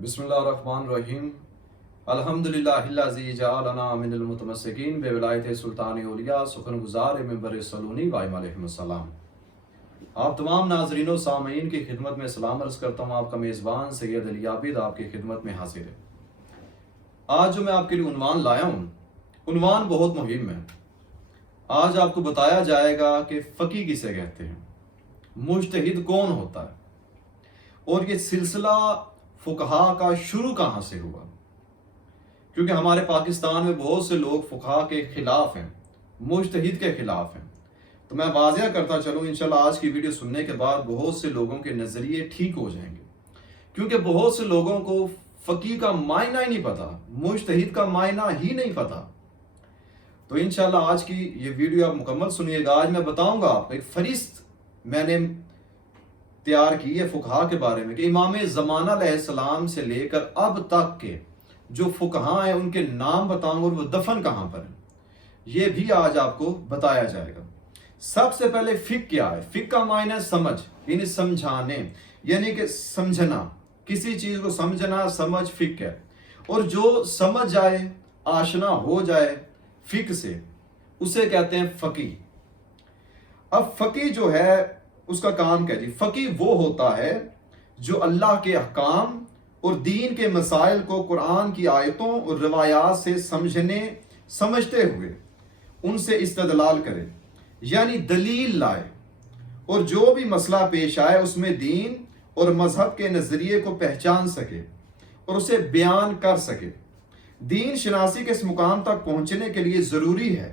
بسم اللہ الرحمن الرحیم الحمدللہ الذی جعلنا من المتمسکین بولایت سلطان اولیاء سخن گزار منبر سلونی وائم علیہ السلام۔ آپ تمام ناظرین و سامعین کی خدمت میں سلام عرض کرتا ہوں۔ آپ کا میزبان سید علی عابد آپ کی خدمت میں حاضر ہے۔ آج جو میں آپ کے لیے عنوان لایا ہوں، عنوان بہت مہم ہے۔ آج آپ کو بتایا جائے گا کہ فقی کسے کہتے ہیں، مجتہد کون ہوتا ہے، اور یہ سلسلہ فقہا کا شروع کہاں سے ہوا، کیونکہ ہمارے پاکستان میں بہت سے لوگ فقہا کے خلاف ہیں، مجتہد کے خلاف ہیں۔ تو میں واضح کرتا چلوں، انشاءاللہ آج کی ویڈیو سننے کے بعد بہت سے لوگوں کے نظریے ٹھیک ہو جائیں گے، کیونکہ بہت سے لوگوں کو فقی کا معنی ہی نہیں پتا، مجتہد کا معنی ہی نہیں پتا۔ تو انشاءاللہ آج کی یہ ویڈیو آپ مکمل سنیے گا۔ آج میں بتاؤں گا آپ کو ایک فہرست میں نے تیار کی ہے فقہا کے بارے میں، کہ امام زمانہ علیہ السلام سے لے کر اب تک کے جو فقہا ہیں ان کے نام بتاؤں گا اور وہ دفن کہاں پر ہیں، یہ بھی آج آپ کو بتایا جائے گا۔ سب سے پہلے فقہ کیا ہے؟ فقہ کا معنی ہے سمجھ، یعنی سمجھانے، یعنی کہ سمجھنا، کسی چیز کو سمجھنا، سمجھ فقہ ہے۔ اور جو سمجھ جائے، آشنا ہو جائے فقہ سے، اسے کہتے ہیں فقی۔ اب فقی جو ہے اس کا کام کیا جی؟ فقی وہ ہوتا ہے جو اللہ کے احکام اور دین کے مسائل کو قرآن کی آیتوں اور روایات سے سمجھتے ہوئے ان سے استدلال کرے، یعنی دلیل لائے، اور جو بھی مسئلہ پیش آئے اس میں دین اور مذہب کے نظریے کو پہچان سکے اور اسے بیان کر سکے۔ دین شناسی کے اس مقام تک پہنچنے کے لیے ضروری ہے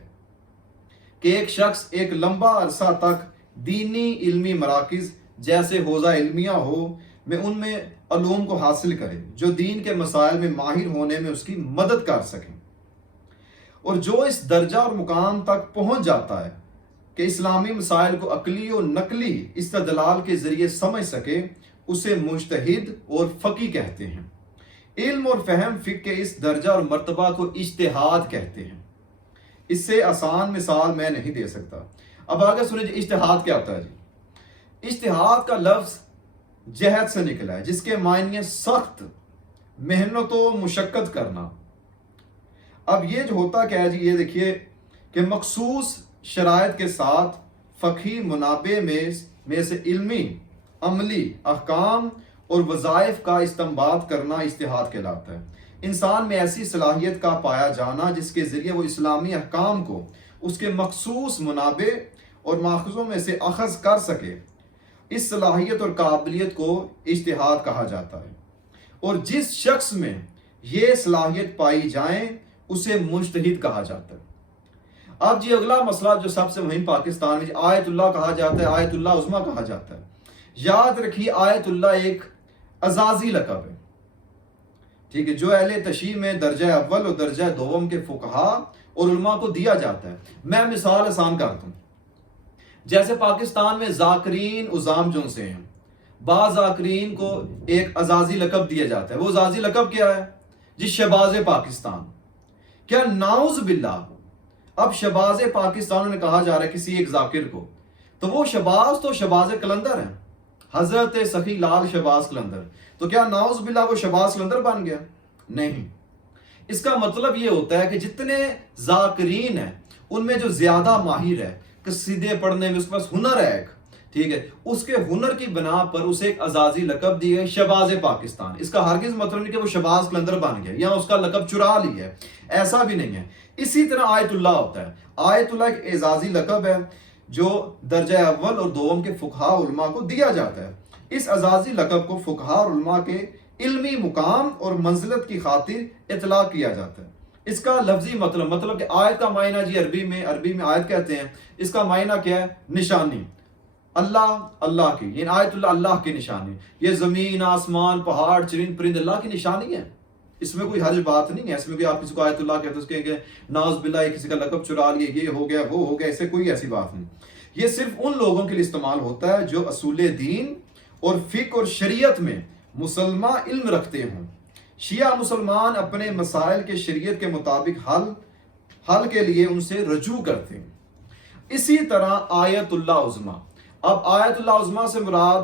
کہ ایک شخص ایک لمبا عرصہ تک دینی علمی مراکز جیسے حوزہ علمیہ ہو میں ان میں علوم کو حاصل کرے جو دین کے مسائل میں ماہر ہونے میں اس کی مدد کر سکیں، اور جو اس درجہ اور مقام تک پہنچ جاتا ہے کہ اسلامی مسائل کو عقلی اور نقلی استدلال کے ذریعے سمجھ سکے، اسے مجتہد اور فقی کہتے ہیں۔ علم اور فہم فقہ کے اس درجہ اور مرتبہ کو اجتہاد کہتے ہیں۔ اس سے آسان مثال میں نہیں دے سکتا۔ اب آگے سنیں جی، اجتہاد کیا ہوتا ہے جی؟ اجتہاد کا لفظ جہد سے نکلا ہے، جس کے معنی سخت محنت و مشقت کرنا۔ اب یہ جو ہوتا کیا ہے جی، یہ دیکھیے کہ مخصوص شرائط کے ساتھ فقہی منابع میں سے علمی، عملی احکام اور وظائف کا استنباط کرنا اجتہاد کہلاتا ہے۔ انسان میں ایسی صلاحیت کا پایا جانا جس کے ذریعے وہ اسلامی احکام کو اس کے مخصوص منابع اور ماخذوں میں سے اخذ کر سکے، اس صلاحیت اور قابلیت کو اجتہاد کہا جاتا ہے، اور جس شخص میں یہ صلاحیت پائی جائیں اسے مجتہد کہا جاتا ہے۔ اب جی اگلا مسئلہ جو سب سے مہم پاکستان میں آیت اللہ کہا جاتا ہے، آیت اللہ عظمیٰ کہا جاتا ہے۔ یاد رکھیے آیت اللہ ایک اعزازی لقب ہے، ٹھیک ہے، جو اہل تشیع میں درجہ اول اور درجہ دوم کے فقہا اور علماء کو دیا جاتا ہے۔ میں مثال آسان کرتا ہوں، جیسے پاکستان میں ذاکرین عظام جو سے ہیں، بعض ذاکرین کو ایک اعزازی لقب دیا جاتا ہے۔ وہ اعزازی لقب کیا ہے جی؟ شہباز پاکستان۔ کیا نعوذ باللہ، اب شہباز پاکستان نے کہا جا رہا ہے کسی ایک ذاکر کو، تو وہ شہباز تو شہباز قلندر ہیں، حضرت سخی لال شہباز قلندر، تو کیا نعوذ باللہ وہ شہباز قلندر بن گیا؟ نہیں۔ اس کا مطلب یہ ہوتا ہے کہ جتنے ذاکرین ہیں ان میں جو زیادہ ماہر ہے، قصیدے پڑھنے میں اس کے پاس ہنر ہے ایک، ٹھیک ہے، اس کے ہنر کی بنا پر اسے ایک اعزازی لقب دی ہے شہباز پاکستان۔ اس کا ہرگز مطلب نہیں کہ وہ شہباز قلندر بن گیا یا اس کا لقب چرا لی ہے، ایسا بھی نہیں ہے۔ اسی طرح آیت اللہ ہوتا ہے۔ آیت اللہ ایک اعزازی لقب ہے جو درجہ اول اور دوم کے فقہا علماء کو دیا جاتا ہے۔ اس اعزازی لقب کو فقہا اور علماء کے علمی مقام اور منزلت کی خاطر اطلاق کیا جاتا ہے۔ اس کا لفظی مطلب کہ آیت کا معنی جی عربی میں آیت کہتے ہیں، اس کا معنی کیا ہے؟ نشانی، اللہ کی، یعنی آیت اللہ اللہ کی نشانی۔ یہ زمین، آسمان، پہاڑ، چرند پرند اللہ کی نشانی ہے، اس میں کوئی حرج بات نہیں ہے۔ اس میں کوئی آپ کسی کو آیت اللہ کہتے اس کے کہ ناؤز باللہ کسی کا لقب چرا لیے، یہ ہو گیا وہ ہو گیا، اسے کوئی ایسی بات نہیں۔ یہ صرف ان لوگوں کے لیے استعمال ہوتا ہے جو اصول دین اور فقہ اور شریعت میں مسلمہ علم رکھتے ہوں۔ شیعہ مسلمان اپنے مسائل کے شریعت کے مطابق حل کے لیے ان سے رجوع کرتے ہیں۔ اسی طرح آیت اللہ عظمیٰ، اب آیت اللہ عظمیٰ سے مراد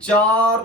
4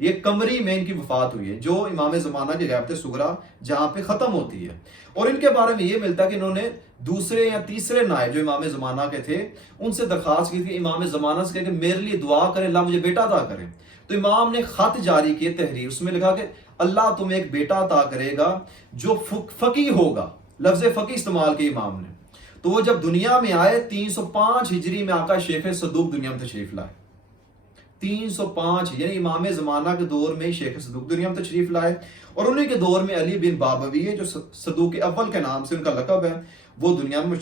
یہ قمری میں ان کی وفات ہوئی ہے، جو امام زمانہ کی غیبت صغریٰ جہاں پہ ختم ہوتی ہے۔ اور ان کے بارے میں یہ ملتا ہے کہ انہوں نے دوسرے یا تیسرے نائب جو امام زمانہ کے تھے ان سے درخواست کی تھی، امام زمانہ سے کہ میرے لیے دعا کریں، اللہ مجھے بیٹا عطا کرے۔ تو امام نے خط جاری کیے تحریر، اس میں لکھا کہ اللہ تمہیں ایک بیٹا عطا کرے گا جو فقیہ ہوگا، لفظ فقیہ استعمال کیا امام نے۔ تو وہ جب دنیا میں آئے 305 ہجری میں آقا شیخ صدوق دنیا میں تشریف لائے، 305 یعنی امام زمانہ کے دور میں شیخ صدوق دنیا میں تشریف لائے، اور انہی کے دور میں علی بن بابوی ہے جو صدوق اول کے نام سے ان کا لقب ہے، وہ دنیا میں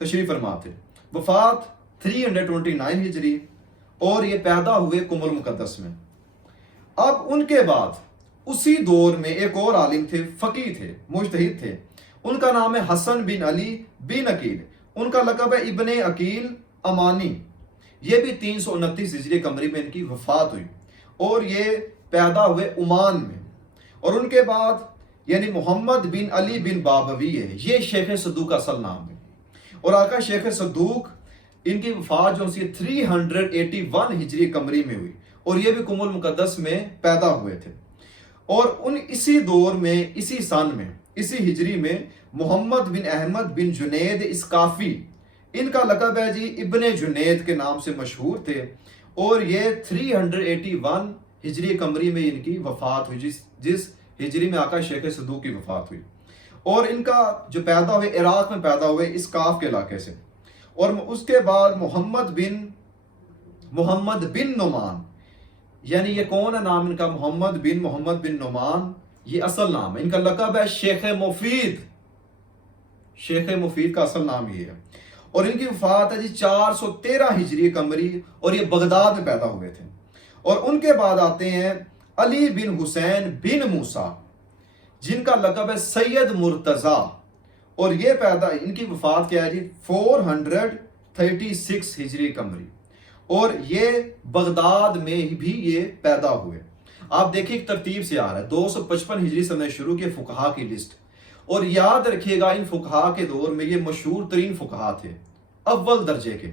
تشریف فرما تھے۔ وفات 329 ہجری، اور یہ پیدا ہوئے قم المقدس میں۔ اب ان کے بعد اسی دور میں ایک اور عالم تھے، فقیہ تھے، مجتہد تھے، ان کا نام ہے حسن بن علی بن عقیل، ان کا لقب ہے ابن عقیل امانی۔ یہ بھی 329 ہجری قمری میں ان کی وفات ہوئی، اور یہ پیدا ہوئے عمان میں۔ اور ان کے بعد یعنی محمد بن علی بن بابوی ہے، یہ شیخ صدوق کا اصل نام ہے۔ اور آقا شیخ صدوق ان کی وفات جو سی 381 ہجری قمری میں ہوئی، اور یہ بھی قم المقدس میں پیدا ہوئے تھے۔ اور ان اسی دور میں، اسی سن میں، اسی ہجری میں محمد بن احمد بن جنید اسقافی، ان کا لقب ہے جی ابن جنید کے نام سے مشہور تھے، اور یہ 381 ہجری قمری میں ان کی وفات ہوئی، جس ہجری میں آقا شیخ صدوق کی وفات ہوئی۔ اور ان کا جو پیدا ہوئے عراق میں پیدا ہوئے، اسقاف کے علاقے سے۔ اور اس کے بعد محمد بن نعمان، یعنی یہ کون ہے نام ان کا؟ محمد بن نعمان، یہ اصل نام ہے۔ ان کا لقب ہے شیخ مفید، شیخ مفید کا اصل نام یہ ہے۔ اور ان کی وفات ہے جی 413 ہجری قمری، اور یہ بغداد میں پیدا ہوئے تھے۔ اور ان کے بعد آتے ہیں علی بن حسین بن موسیٰ، جن کا لقب ہے سید مرتضیٰ، اور یہ ان کی وفات کیا ہے جی 436 ہجری قمری، اور یہ بغداد میں بھی یہ پیدا ہوئے۔ آپ دیکھیں ایک ترتیب سے آ رہا ہے، 255 ہجری سے ہم نے شروع کی فقہا کی لسٹ، اور یاد رکھیے گا ان فقہا کے دور میں یہ مشہور ترین فقہا تھے، اول درجے کے،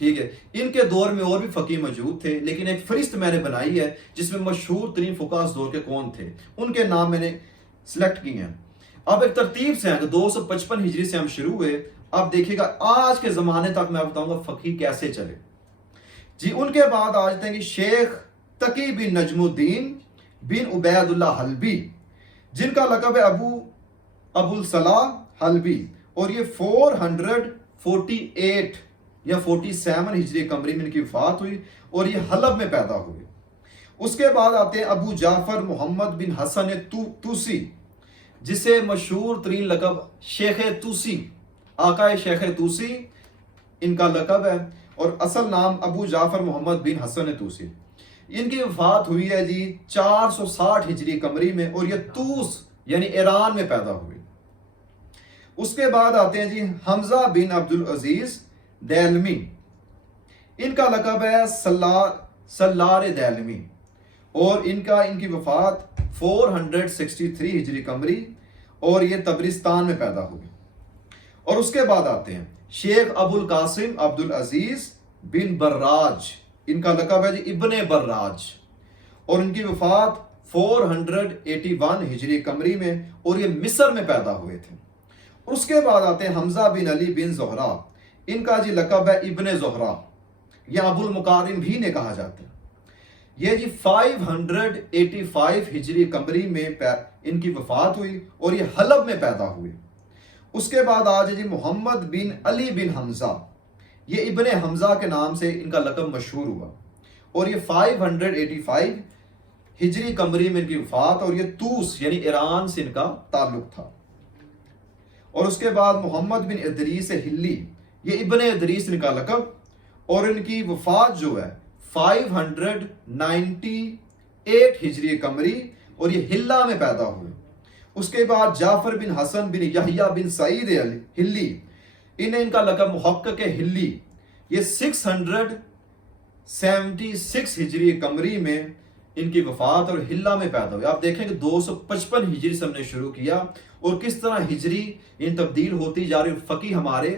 ٹھیک ہے۔ ان کے دور میں اور بھی فقیہ موجود تھے، لیکن ایک فہرست میں نے بنائی ہے جس میں مشہور ترین فقہا اس دور کے کون تھے، ان کے نام میں نے سلیکٹ کیے ہیں۔ اب ایک ترتیب سے ہیں کہ 255 ہجری سے ہم شروع ہوئے، اب دیکھیے گا آج کے زمانے تک میں بتاؤں گا فقیہ کیسے چلے جی۔ ان کے بعد آ جاتے ہیں کہ شیخ تقی بن نجم الدین بن عبید اللہ حلبی، جن کا لقب ہے ابو الصلاح حلبی، اور یہ 448 یا 47 ہجری قمری میں ان کی وفات ہوئی، اور یہ حلب میں پیدا ہوئے۔ اس کے بعد آتے ہیں ابو جعفر محمد بن حسن توسی، جسے مشہور ترین لقب شیخ توسی، آقا شیخ توسی ان کا لقب ہے، اور اصل نام ابو جعفر محمد بن حسن توسی۔ ان کی وفات ہوئی ہے جی 460 ہجری قمری میں، اور یہ توس یعنی ایران میں پیدا ہوئی۔ اس کے بعد آتے ہیں جی حمزہ بن عبدالعزیز دیلمی، ان کا لقب ہے سلار دیلمی، اور ان کی وفات 463 ہجری قمری، اور یہ تبرستان میں پیدا ہوئے۔ اور اس کے بعد آتے ہیں شیخ ابو القاسم عبدالعزیز بن براج، ان کا لقب ہے جی ابن براج، اور ان کی وفات 481 ہجری قمری میں، اور یہ مصر میں پیدا ہوئے تھے۔ اس کے بعد آتے ہیں حمزہ بن علی بن زہرا، ان کا جی لقب ہے ابن زہرا، یا ابو المقارن بھی نے کہا جاتا ہے۔ یہ جی 585 ہجری قمری میں ان کی وفات ہوئی، اور یہ حلب میں پیدا ہوئے۔ اس کے بعد آج جی محمد بن علی بن حمزہ، یہ ابن حمزہ کے نام سے ان کا لقب مشہور ہوا، اور یہ 585 ہجری قمری میں ان کی وفات، اور یہ توس یعنی ایران سے ان کا تعلق تھا۔ اور اس کے بعد محمد بن ادریس ہلی، یہ ابن ادریس ان کا لقب، اور ان کی وفات جو ہے 598 ہجری قمری، اور یہ ہلا میں پیدا ہوئے۔ اس کے بعد جعفر بن حسن بن یحییٰ بن سعید ہلی، ان کا لقب محقق ہلی، یہ 676 ہجری قمری میں ان کی وفات، اور ہلا میں پیدا ہوئے۔ آپ دیکھیں کہ 255 ہجری سے ہم نے شروع کیا، اور کس طرح ہجری تبدیل ہوتی جا رہی، فقی ہمارے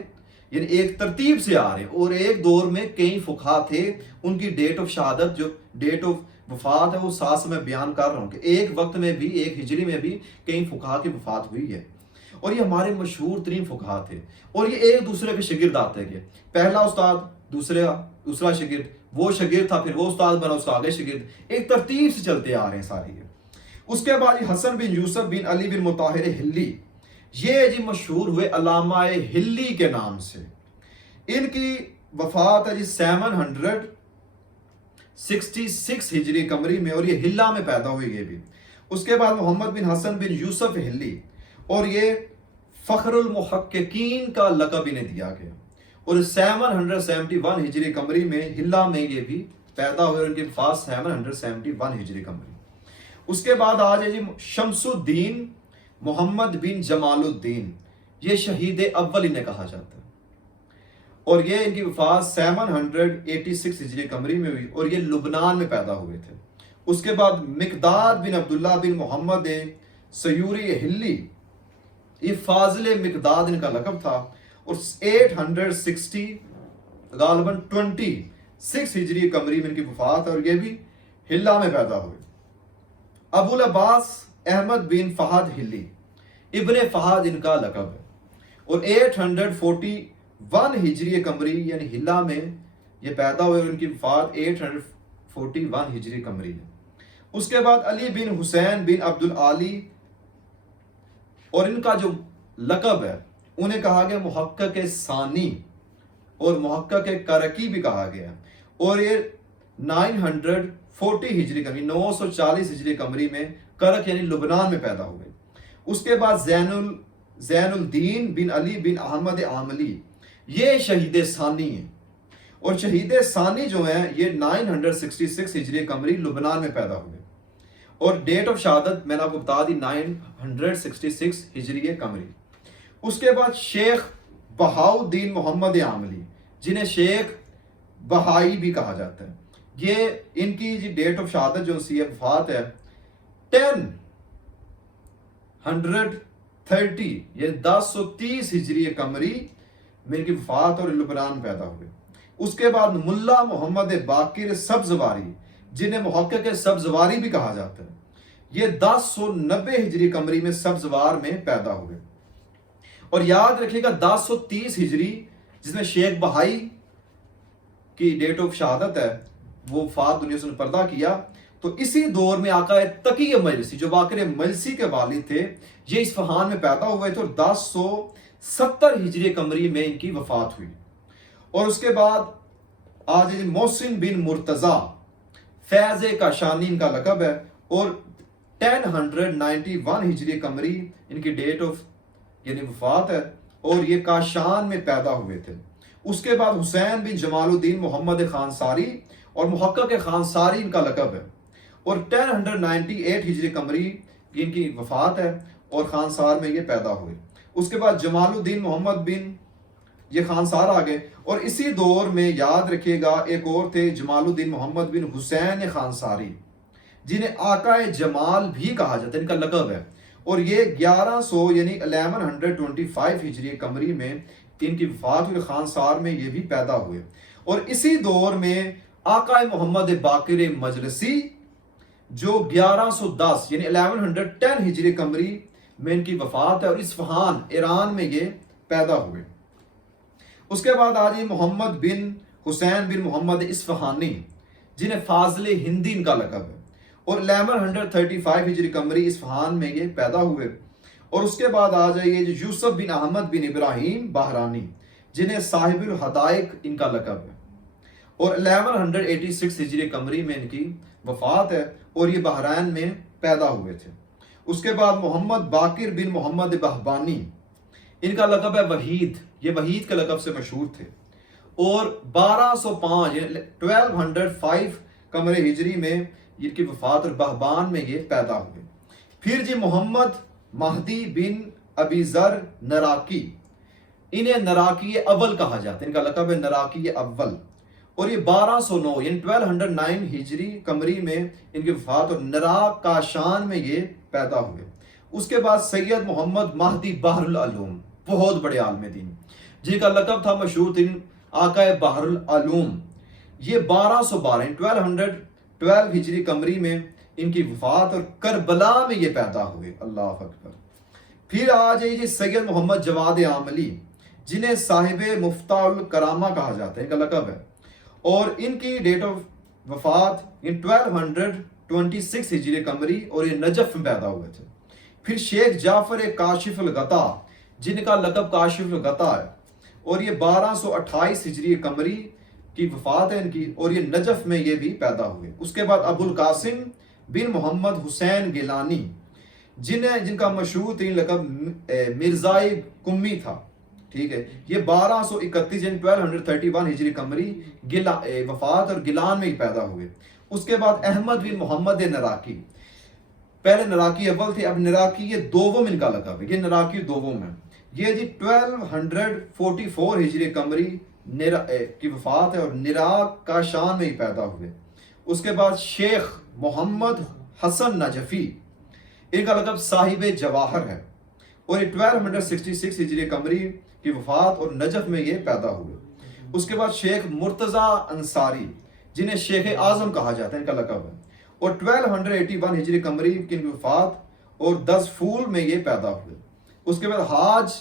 یعنی ایک ترتیب سے آ رہے ہیں، اور ایک دور میں کئی فقہا تھے، ان کی ڈیٹ آف شہادت جو ڈیٹ آف وفات ہے وہ ساتھ میں بیان کر رہا ہوں کہ ایک وقت میں بھی، ایک ہجری میں بھی کئی فقہا کی وفات ہوئی ہے، اور یہ ہمارے مشہور ترین فقہا تھے، اور یہ ایک دوسرے کے شاگرد آتے گئے، پہلا استاد دوسرا شاگرد، وہ شاگرد تھا، پھر وہ استاد بنا، اس کا آگے شاگرد، ایک ترتیب سے چلتے آ رہے ہیں سارے یہ۔ اس کے بعد حسن بن یوسف بن علی بن مطہر ہلی، یہ جی مشہور ہوئے علامہ ہلی کے نام سے، ان کی وفات ہے جی 766 ہجری قمری میں، اور یہ ہلا میں پیدا ہوئی یہ بھی۔ اس کے بعد محمد بن حسن بن یوسف ہلی، اور یہ فخر المحققین کا لقب انہیں دیا گیا، اور 771 ہجری قمری میں ہلا میں یہ بھی پیدا ہوئے، اور ان کی وفات 771 ہجری قمری۔ اس کے بعد آ جائے جی شمس الدین محمد بن جمال الدین، یہ شہید اول انہیں کہا جاتا ہے، اور یہ ان کی وفات 786 ہجری قمری میں ہوئی، اور یہ لبنان میں پیدا ہوئے تھے۔ اس کے بعد مقداد بن عبداللہ بن محمد سیوری ہلی، یہ فاضل مقداد ان کا لقب تھا، اور 860 غالباً 26 ہجری قمری میں ان کی وفات ہے، اور یہ بھی ہلا میں پیدا ہوئے۔ ابو العباس احمد بن فہد ہلی، ابن فہد ان کا لقب ہے، اور 841 ہجری قمری یعنی ہلا میں یہ پیدا ہوئے، اور ان کی وفات 841 ہجری قمری ہے۔ اس کے بعد علی بن حسین بن عبد العالی، اور ان کا جو لقب ہے انہیں کہا گیا محقق ثانی اور محقق کرکی بھی کہا گیا، اور یہ 940 ہجری قمری 940 ہجری قمری میں کرک یعنی لبنان میں پیدا ہوئے۔ اس کے بعد زین الدین بن علی بن احمد عاملی، یہ شہید ثانی ہیں، اور شہید ثانی جو ہیں یہ 966 ہجری قمری لبنان میں پیدا ہوئے، اور ڈیٹ آف شہادت میں نے آپ کو بتا دی 966 ہجری قمری۔ اس کے بعد شیخ بہاؤالدین محمد عاملی، جنہیں شیخ بہائی بھی کہا جاتا ہے، یہ ان کی جی ڈیٹ آف شہادت جو سی وفات ہے 1030 یہ 1030 ہجری قمری میں ان کی وفات، اور لبنان میں پیدا ہوئے۔ اس کے بعد ملا محمد باقر سبزواری، جنہیں محقق سبزواری بھی کہا جاتا ہے، یہ 1090 ہجری قمری میں سبزوار میں پیدا ہوئے۔ اور یاد رکھیے گا 1030 ہجری جس میں شیخ بہائی کی ڈیٹ آف شہادت ہے، وہ وفات دنیا سے پردہ کیا، تو اسی دور میں آقا تقی مجلسی جو باقر مجلسی کے والد تھے یہ اصفہان میں پیدا ہوئے تھے، اور 1070 ہجری قمری میں ان کی وفات ہوئی۔ اور اس کے بعد آج محسن بن مرتضی فیض کاشانی ان کا لقب ہے، اور 1091 ہجری قمری ان کی ڈیٹ آف یعنی وفات ہے، اور یہ کاشان میں پیدا ہوئے تھے۔ اس کے بعد حسین بن جمال الدین محمد خانساری، اور محقق خانساری ان کا لقب ہے، اور 1098 ہجری قمری ان کی وفات ہے، اور خانسار میں یہ پیدا ہوئے۔ اس کے بعد جمال الدین محمد بن یہ خانسار آگئے، اور اسی دور میں یاد رکھیے گا ایک اور تھے جمال الدین محمد بن حسین خانساری، جنہیں آقا جمال بھی کہا جاتا ہے، ان کا لقب ہے، اور یہ 1100 یعنی 1125 ہجری قمری میں ان کی وفات ہوئی، خانسار میں یہ بھی پیدا ہوئے۔ اور اسی دور میں آقا محمد باقر مجلسی جو 1110 یعنی 1110 ہجری قمری میں ان کی وفات ہے، اور اصفہان ایران میں یہ پیدا ہوئے۔ اس کے بعد آج محمد بن حسین بن محمد اصفہانی، جنہیں فاضل ہندی ان کا لقب ہے، اور 1135 ہجری قمری اصفہان میں یہ پیدا ہوئے۔ اور اس کے بعد آ جائیے یوسف بن احمد بن ابراہیم بحرانی، جنہیں صاحب الحدائق ان کا لقب ہے، اور 1186 ہجری قمری میں ان کی وفات ہے، اور یہ بحرین میں پیدا ہوئے تھے۔ اس کے بعد محمد باقر بن محمد بہبانی، ان کا لقب ہے وحید، یہ وحید کے لقب سے مشہور تھے، اور 1205 یعنی 1205 قمر ہجری میں ان کی وفات، اور بہبان میں یہ پیدا ہوئے۔ پھر جی محمد مہدی بن ابی ذر نراکی، انہیں نراکی اول کہا جاتا ہے، ان کا لقب ہے نراکی اول، اور یہ 1209 یعنی 1209 ہجری قمری میں ان کی وفات، اور نراک کاشان میں یہ پیدا ہوئے۔ اس کے بعد سید محمد مہدی بحر العلوم، بہت بڑے عالم دین، جن کا لقب تھا مشہور ترین آقا بحر العلوم، یہ 1212 12 12 ہجری قمری میں ان کی وفات اور کربلا میں یہ پیدا ہوئے. اللہ اکبر. پھر آ جائیے سید محمد جواد عاملی جنہیں صاحب مفتاح الکرامہ کہا جاتا ہے، ان کا لقب ہے، اور ان کی ڈیٹ آف وفات ان 1226 ہجری قمری اور یہ نجف میں پیدا ہوئے تھے. پھر شیخ جعفر کاشف الغطا جن کا لقب کاشف الغطا ہے، اور یہ 1228 ہجری قمری کی وفات ہے ان کی، اور یہ نجف میں یہ بھی پیدا ہوئے. اس کے بعد ابو القاسم بن محمد حسین گیلانی جن کا مشہور ترین لقب مرزائے کمی تھا، ٹھیک ہے، یہ 1231 یعنی 1231 ہجری قمری وفات اور گیلان میں ہی پیدا ہوئے. اس کے بعد احمد بن محمد نراکی، پہلے نراکی اول تھے، اب نراکی یہ دوم ان کا لقب ہے، یہ نراکی دوم ہے. یہ جی 1244 ہجری قمری کی وفات ہے اور نراک کا شان میں ہی پیدا ہوئے. اس کے بعد شیخ محمد حسن نجفی، ان کا لقب صاحب جواہر ہے، اور یہ 1266 ہجری قمری کی وفات اور نجف میں یہ پیدا ہوئے. اس کے بعد شیخ مرتضیٰ انصاری جنہیں شیخ اعظم کہا جاتا ہے، ان کا لقب ہے، اور 1281 ہجری قمری کی وفات اور 10 فول میں یہ پیدا ہوئے. اس کے بعد حاج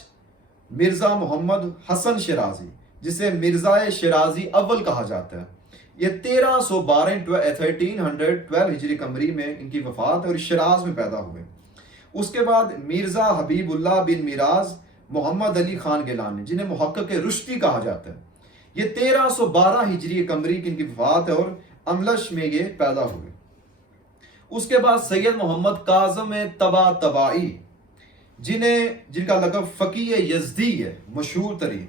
مرزا محمد حسن شیرازی جسے مرزا شیرازی اول کہا جاتا ہے، یہ 1312 ہجری قمری میں ان کی وفات اور شیراز میں پیدا ہوئے. اس کے بعد مرزا حبیب اللہ بن میراز محمد علی خان گیلانی جنہیں محقق رشدی کہا جاتا ہے، یہ 1312 ہجری قمری کی ان کی وفات ہے اور املش میں یہ پیدا ہوئے. اس کے بعد سید محمد کاظم طباطبائی جن کا لقب فقیہ یزدی ہے، مشہور ترین،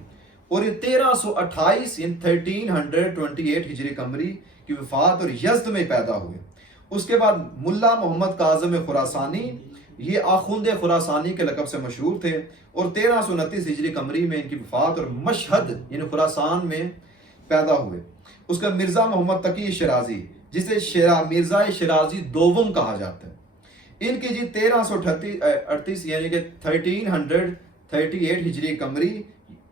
اور یہ 1328 یعنی 1328 ہجری قمری کی وفات اور یزد میں پیدا ہوئے. اس کے بعد ملا محمد کاظم خراسانی، یہ آخوند خراسانی کے لقب سے مشہور تھے، اور 1329 ہجری قمری میں ان کی وفات اور مشہد یعنی خراسان میں پیدا ہوئے. اس کا مرزا محمد تقی شیرازی جسے مرزا شیرازی دوم کہا جاتا ہے، ان کی جی 1338 یعنی کہ 1338 ہجری قمری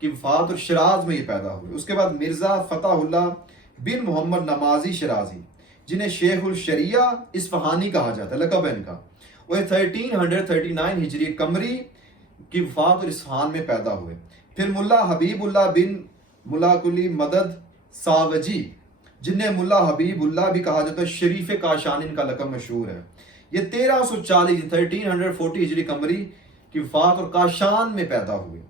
کی وفات اور شیراز میں یہ پیدا ہوئے. اس کے بعد مرزا فتح اللہ بن محمد نمازی شیرازی جنہیں شیخ الشریعہ اصفہانی کہا جاتا ہے، لقب ہے ان کا، وہ 1339 ہجری قمری کی وفات اور اصفہان میں پیدا ہوئے. پھر ملا حبیب اللہ بن ملا کلی مدد ساوجی جنہیں ملا حبیب اللہ بھی کہا جاتا ہے، شریف کاشانی ان کا لقب مشہور ہے، یہ 1340 ہجری قمری کی وفات اور کاشان میں پیدا ہوئے.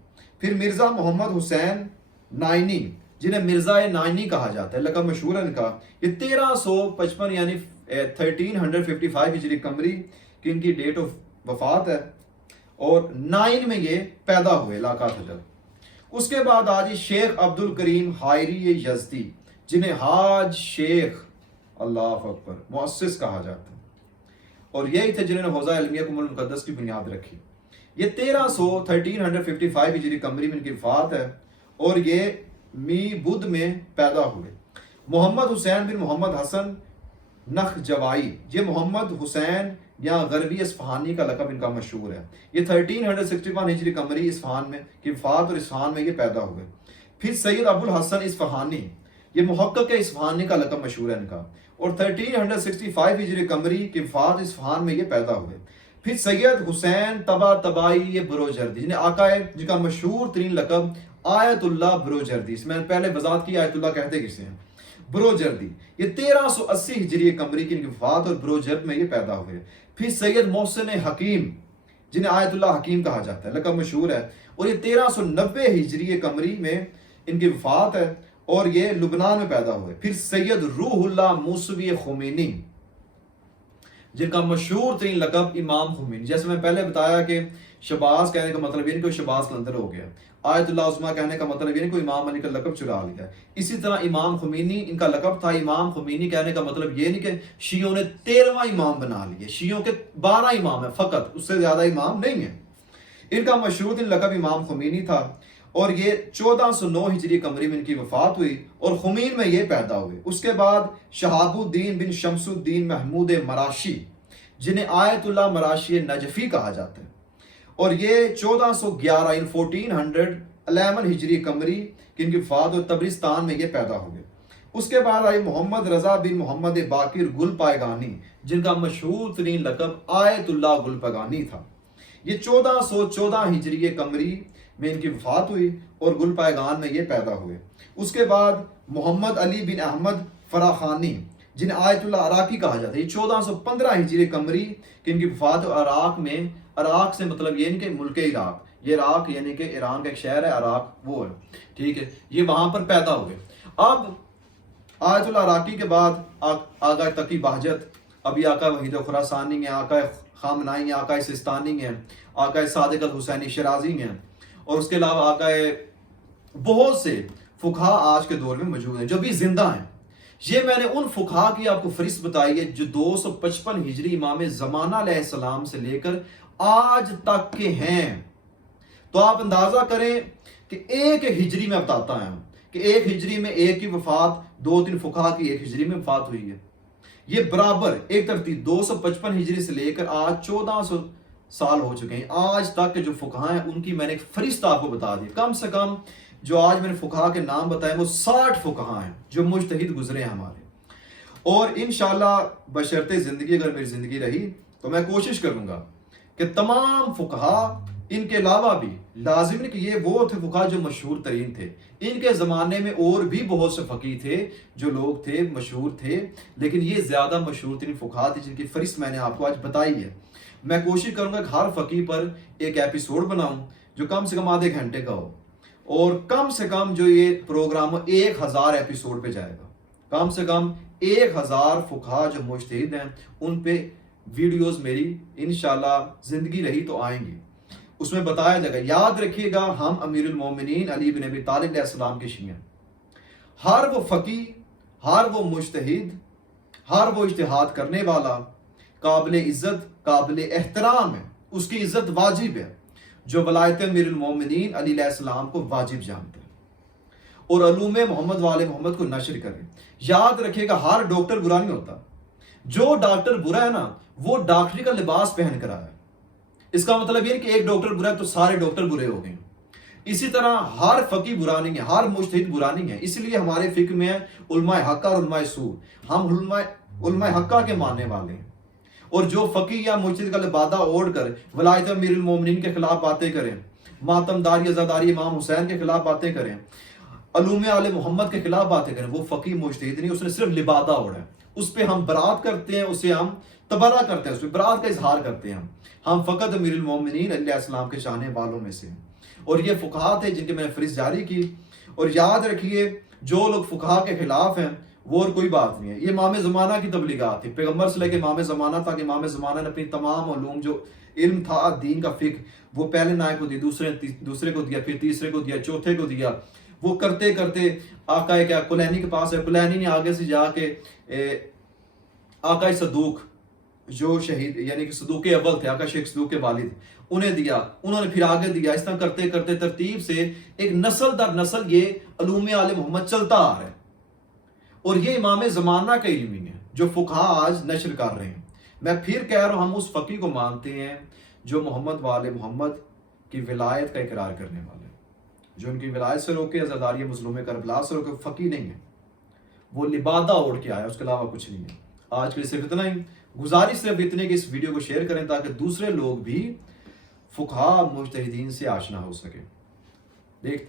پھر مرزا محمد حسین نائنی جنہیں مرزا نائنی کہا جاتا ہے، لقب مشہور ہے ان کا، یہ 1355 یعنی 1355 ہجری قمری کی ان کی ڈیٹ آف وفات ہے، اور 9 میں یہ پیدا ہوئے لاقات حجر. اس کے بعد آج شیخ عبد الکریم حائری یزدی جنہیں حاج شیخ اللہ اکبر مؤسس کہا جاتا ہے، اور یہی تھے جنہوں نے حوزہ علمیہ قم المقدس کی بنیاد رکھی. یہ 1355 ہجری قمری میں ان کی وفات ہے، اور یہ می بدھ میں پیدا ہوئے. محمد حسین بن محمد حسن نخجوائی، یہ محمد حسین یا غربی اصفہانی کا لقب ان کا مشہور ہے، یہ 1361 ہجری قمری اصفہان میں کی وفات اور اصفہان میں یہ پیدا ہوئے. پھر سید ابو الحسن اصفہانی، یہ محقق اصفہانی کا لقب مشہور ہے ان کا، اور 1365 ہجری قمری کی وفات اصفہان میں یہ پیدا ہوئے. پھر سید حسین طباطبائی یہ بروجردی جنہیں آقا ہے، جن کا مشہور ترین لقب آیت اللہ بروجردی، اس میں نے پہلے وضاحت کی آیت اللہ کہتے کسے ہیں، بروجردی، یہ 1380 ہجری قمری کی ان کی وفات اور بروجرد میں یہ پیدا ہوئے. پھر سید محسن حکیم جنہیں آیت اللہ حکیم کہا جاتا ہے، لقب مشہور ہے، اور یہ 1390 ہجری قمری میں ان کی وفات ہے، اور یہ لبنان میں پیدا ہوئے. پھر سید روح اللہ موسوی خمینی جن کا مشہور ترین لقب امام خمینی، جیسے میں پہلے بتایا کہ شباز کہنے کا مطلب یہ نہیں کہ شباز کلندر ہو گیا، آیت اللہ عظمیٰ کہنے کا مطلب یہ نہیں کہ امام علی کا لقب چرا لیا. اسی طرح امام خمینی ان کا لقب تھا. امام خمینی کہنے کا مطلب یہ نہیں کہ شیعوں نے 13واں امام بنا لیے، شیعوں کے 12 امام ہیں فقط، اس سے زیادہ امام نہیں ہیں. ان کا مشہور ترین لقب امام خمینی تھا، اور یہ 1409 ہجری قمری میں ان کی وفات ہوئی، اور خمین میں یہ پیدا ہوئے. اس کے بعد شہاب الدین بن شمس الدین محمود مراشی جنہیں آیت اللہ مراشی نجفی کہا جاتا ہے، اور یہ 1411 ہجری قمری کی ان کی وفات اور تبرستان میں یہ پیدا ہوئے. اس کے بعد آئی محمد رضا بن محمد باقر گل پائگانی، جن کا مشہور ترین لقب آیت اللہ گل پائگانی تھا۔ یہ 1414 ہجری قمری میں ان کی وفات ہوئی اور گل پائگان میں یہ پیدا ہوئے۔ اس کے بعد محمد علی بن احمد فراخانی، جنہیں آیت اللہ عراقی کہا جاتا ہے، یہ 1415 ہجری قمری کہ ان کی وفات عراق میں، عراق سے مطلب یہ نہیں کہ ملک عراق، یہ عراق یعنی کہ ایران کا ایک شہر ہے، عراق وہ ہے، ٹھیک ہے، یہ وہاں پر پیدا ہوئے۔ اب آیت اللہ عراقی کے بعد آقا تقی بہجت، ابھی آقا وحید خراسانی ہیں، آقا خامنائی ہیں، آقا سستانی ہیں، آقا صادق الحسینی شرازی ہیں، اور اس کے علاوہ آقا بہت سے فقہا آج کے دور میں موجود ہیں جو بھی زندہ ہیں۔ یہ میں نے ان فقہا کی آپ کو فہرست بتائی ہے جو 255 ہجری امام زمانہ علیہ السلام سے لے کر آج تک کے ہیں۔ تو آپ اندازہ کریں کہ ایک ہجری میں بتاتا ہوں کہ ایک ہجری میں ایک کی وفات، 2-3 فقہا کی ایک ہجری میں وفات ہوئی ہے۔ یہ برابر ایک ترتیب 255 ہجری سے لے کر آج 1400 سال ہو چکے ہیں، آج تک کے جو فقہا ہیں ان کی میں نے ایک فہرست آپ کو بتا دی۔ کم سے کم جو آج میں نے فقہا کے نام بتائے وہ 60 فقہا ہیں جو مجتہد گزرے ہیں ہمارے، اور انشاءاللہ بشرط زندگی اگر میری زندگی رہی تو میں کوشش کروں گا کہ تمام فقہا، ان کے علاوہ بھی لازم نہیں کہ یہ وہ تھے فقہا جو مشہور ترین تھے، ان کے زمانے میں اور بھی بہت سے فقی تھے جو لوگ تھے مشہور تھے، لیکن یہ زیادہ مشہور ترین فقہا تھے جن کی فہرست میں نے آپ کو آج بتائی ہے۔ میں کوشش کروں گا کہ ہر فقی پر ایک ایپیسوڈ بناؤں جو کم سے کم آدھے گھنٹے کا ہو، اور کم سے کم جو یہ پروگرام 1000 ایپیسوڈ پہ جائے گا، کم سے کم 1000 فقہا جو مجتہد ہیں ان پہ ویڈیوز میری انشاءاللہ زندگی رہی تو آئیں گی، اس میں بتایا جائے گا۔ یاد رکھیے گا ہم امیر المومنین علی بن ابی طالب علیہ السلام کے شیعہ، ہر وہ فقی، ہر وہ مجتہد، ہر وہ اجتہاد کرنے والا قابل عزت، قابل احترام ہے، اس کی عزت واجب ہے جو ولایت امیر المومنین علی علیہ السلام کو واجب جانتا ہے اور علوم محمد والے محمد کو نشر کرے۔ یاد رکھیے گا ہر ڈاکٹر برا نہیں ہوتا، جو ڈاکٹر برا ہے نا وہ ڈاکٹری کا لباس پہن کر آیا ہے، اس کا مطلب یہ کہ ایک ڈاکٹر برا ہے تو سارے ڈاکٹر برے ہو گئے۔ اسی طرح ہر فقی برا نہیں ہے، ہر مجتہد برا نہیں ہے، اس لیے ہمارے فقہ میں ہے علماء حق اور علماء سو، ہم علماء حقہ کے ماننے والے ہیں، اور جو فقی یا مجتہد کا لبادہ اوڑھ کر ولایت امیر المومنین کے خلاف باتیں کریں، ماتم داری عزاداری امام حسین کے خلاف باتیں کریں، علوم آل محمد کے خلاف باتیں کریں، وہ فقی مجتہد نہیں، اس نے صرف لبادہ اوڑھا ہے، اس پہ ہم برات کرتے ہیں، اسے ہم تبرہ کرتے ہیں، اس پہ برات کا اظہار کرتے ہیں، ہم فقط امیر المومنین علیہ السلام کے چاہنے والوں میں سے ہیں۔ اور یہ فقہا تھے جن کے میں نے فہرست جاری کی، اور یاد رکھیے جو لوگ فقہا کے خلاف ہیں وہ اور کوئی بات نہیں ہے، یہ امام زمانہ کی تبلیغات تھی، پیغمبر سے لے کے امام زمانہ تک امام زمانہ نے اپنی تمام علوم جو علم تھا دین کا فقہ وہ پہلے نائب کو دیا، دوسرے کو دیا، پھر تیسرے کو دیا، چوتھے کو دیا، وہ کرتے کرتے آقا کیا کلینی کے پاس ہے، کلینی نے آگے سے جا کے آقا صدوق جو شہید یعنی کہ صدوق اول تھے، آقا شیخ صدوق کے والد، انہیں دیا، انہوں نے پھر آگے دیا، اس طرح کرتے کرتے ترتیب سے ایک نسل در نسل یہ علوم آل محمد چلتا آ رہا ہے، اور یہ امام زمانہ کا علم ہی ہے جو فقہا آج نشر کر رہے ہیں۔ میں پھر کہہ رہا ہوں ہم اس فقی کو مانتے ہیں جو محمد وآل محمد کی ولایت کا اقرار کرنے والے، جو ان کی ولایت سے روکے، عزاداری مظلوم کربلا سے روکے، فقی نہیں ہے، وہ لبادہ اوڑھ کے آیا، اس کے علاوہ کچھ نہیں ہے۔ آج کے لیے صرف اتنا ہی، گزارش صرف اتنے کہ اس ویڈیو کو شیئر کریں تاکہ دوسرے لوگ بھی فقہا مجتہدین سے آشنا ہو سکے۔ دیکھ،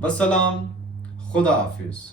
والسلام، خدا حافظ۔